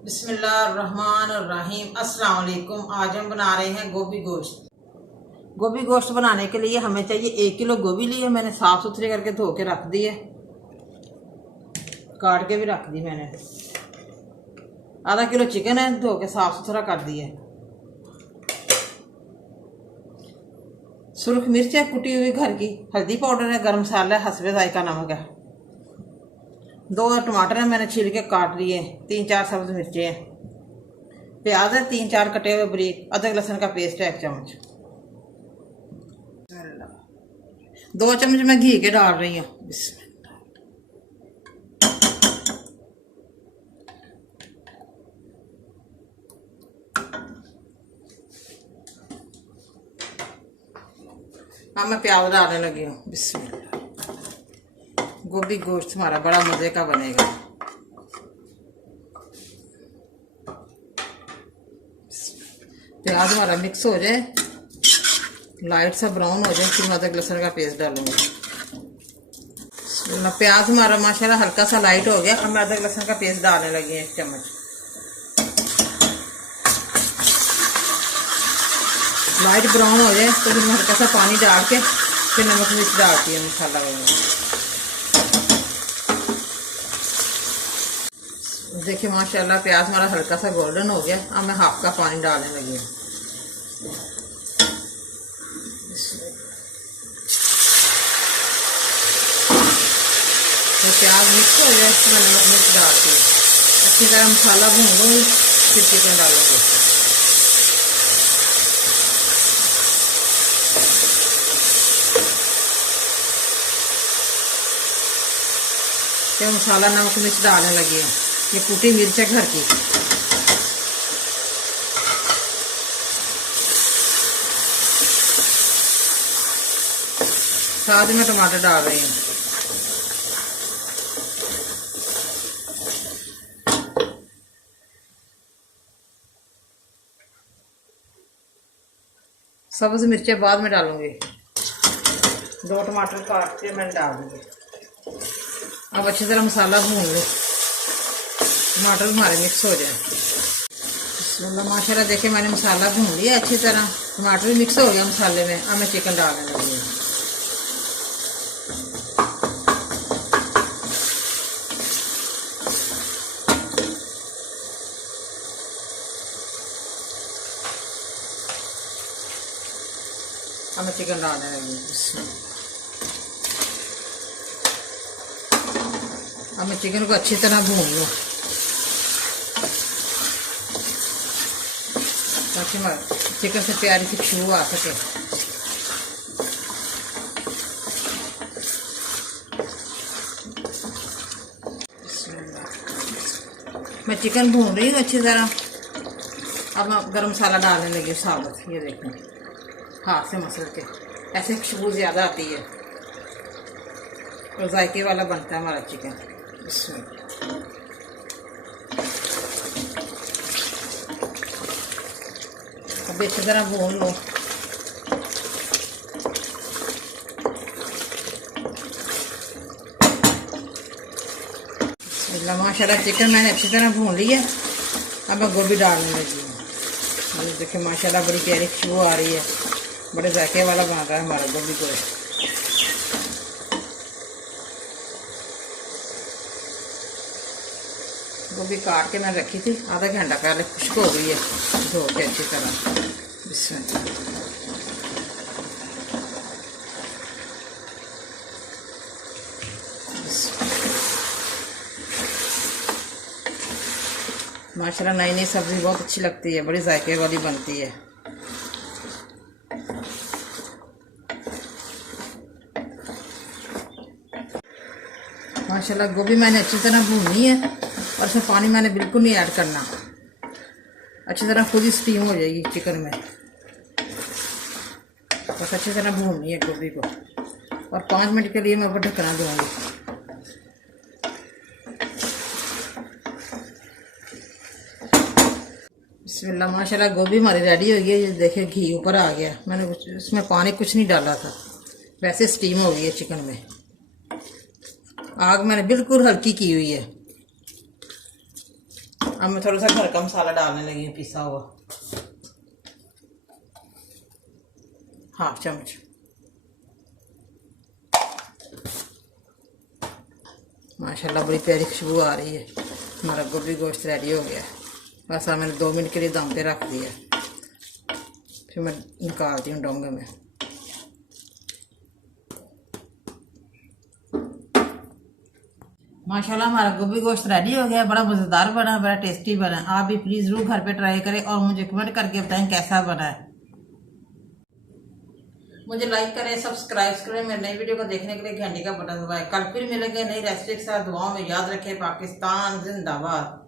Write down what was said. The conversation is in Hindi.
बिस्मिल्लाहिर्रहमानिर्रहीम। अस्सलाम वालेकुम। आज हम बना रहे हैं गोभी गोश्त। गोभी गोश्त बनाने के लिए हमें चाहिए 1 किलो गोभी ली है। मैंने साफ सुथरे करके धो के रख दी है, काट के भी रख दी मैंने। आधा किलो चिकन है, धो के साफ सुथरा कर दिया। सुर्ख मिर्च है कुटी हुई घर की, हल्दी पाउडर है, गरम मसाला है, हस्बे जायका नमक है। 2 टमाटर है मैंने छील के काट लिए। 3-4 सब्ज मिर्चें हैं, प्याज है 3-4 कटे हुए बारीक, अदरक लहसुन का पेस्ट है 1 चम्मच। 2 चम्मच मैं घी के डाल रही हूँ। अब मैं प्याज डालने लगी हूँ। बिस्मिल्लाह। गोभी गोश्त हमारा बड़ा मजे का बनेगा। प्याज हमारा मिक्स हो जाए, लाइट सा ब्राउन हो जाए, फिर मैं अदरक लहसुन का पेस्ट डालूंगी। प्याज हमारा माशाल्लाह हल्का सा लाइट हो गया। अब मैं अदरक लहसुन का पेस्ट डालने लगी हूँ 1 चम्मच। लाइट ब्राउन हो जाए तो फिर मैं हल्का सा पानी डाल के फिर नमक मिर्च डालती हूँ मसाला वगैरह। देखिए माशाल्लाह प्याज हमारा हल्का सा गोल्डन हो गया। अब मैं हाफ का पानी डालने लगी हूँ। तो प्याज मिक्स हो जाए तो मैं नमक मिर्च डालती हूँ। अच्छी तरह मसाला भून लूँगी, फिर चिकन डालूँगी। तो मसाला नमक मिर्च डालने लगी हूँ। ये कुटी मिर्च है घर की। साथ में टमाटर डाल रही हूँ। सब्ज मिर्चें बाद में डालूंगी। 2 टमाटर काट के मैंने डाल दूंगी। अब अच्छी तरह मसाला भून लो, टमाटर हमारे मिक्स हो जाए। माशाल्लाह देखिए मैंने मसाला भून लिया अच्छी तरह, टमाटर भी मिक्स हो गया मसाले में। अब मैं चिकन डालने लगी हूँ। अब मैं चिकन डालने लगी हूँ। अब मैं चिकन को अच्छी तरह भून लूँ ताकि चिकन से प्यारी सी खुशबू आ सके। मैं चिकन भून रही हूँ अच्छी तरह। अब मैं गरम मसाला डालने लगी हूँ साबुत। ये देखें हाथ से मसल के, ऐसे खुशबू ज़्यादा आती है और जायके वाला बनता है हमारा चिकन। इसमें अब अच्छी तरह भून लो। माशाल्लाह चिकन मैंने अच्छी तरह भून लिया। अब मैं गोभी डालने लगी हूँ। देखिए माशाल्लाह बड़ी प्यारी खुशबू आ रही है। बड़े जायके वाला बन रहा है हमारा गोभी गोश्त। गोभी काट के मैं रखी थी, आधा घंटा पहले खुश्क हो गई है धो के अच्छी तरह। बिस्मिल्लाह। माशाल्लाह नई नई सब्जी बहुत अच्छी लगती है, बड़ी जायके वाली बनती है। माशाल्लाह गोभी मैंने अच्छी तरह भूनी है और इसमें पानी मैंने बिल्कुल नहीं ऐड करना। अच्छी तरह खुद ही स्टीम हो जाएगी चिकन में। बस अच्छी तरह भूननी है गोभी को और 5 मिनट के लिए मैं ऊपर ढकना दूँगी। बिस्मिल्लाह। माशाल्लाह गोभी हमारी रेडी हो गई है। ये देखिए घी ऊपर आ गया। मैंने उसमें पानी कुछ नहीं डाला था, वैसे स्टीम हो गई है चिकन में। आग मैंने बिल्कुल हल्की की हुई है। अब मैं थोड़ा सा घर का मसाला डालने लगी हूँ, पिसा हुआ, हाफ चम्मच। माशाल्लाह बड़ी प्यारी खुशबू आ रही है। हमारा गोभी गोश्त रेडी हो गया। बस अब मैंने 2 मिनट के लिए दम पे रख दिया, फिर मैं निकालती हूँ डोंगे में। माशाल्लाह हमारा गोभी गोश्त रेडी हो गया। बड़ा मज़ेदार बना, बड़ा टेस्टी बना। आप भी प्लीज़ ज़रूर घर पे ट्राई करें और मुझे कमेंट करके बताएं कैसा बना है। मुझे लाइक करें, सब्सक्राइब करें। मेरे नई वीडियो को देखने के लिए घंटी का बटन दबाएं। कल फिर मिलेंगे नई रेसिपी के साथ। दुआओं में याद रखें। पाकिस्तान जिंदाबाद।